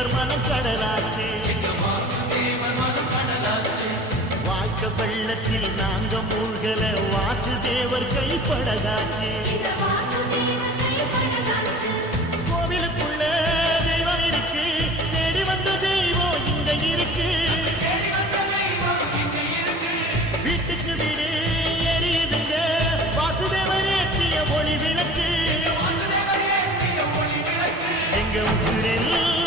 வாசுதேவர் மனம் கடலாச்சு வாழ்க்கை வெள்ளத்தில் நாங்க மூழ்கல வாசுதேவர் கைப்படகாச்சு கோவிலுக்குள்ள தெய்வம் இருக்கு தேடி வந்த தெய்வம் இங்க இருக்கு வீட்டுக்கு வீடு எரியுதுங்க வாசுதேவர் ஏற்றிய ஒளி விளக்கு எங்க உசுரெல்லாம்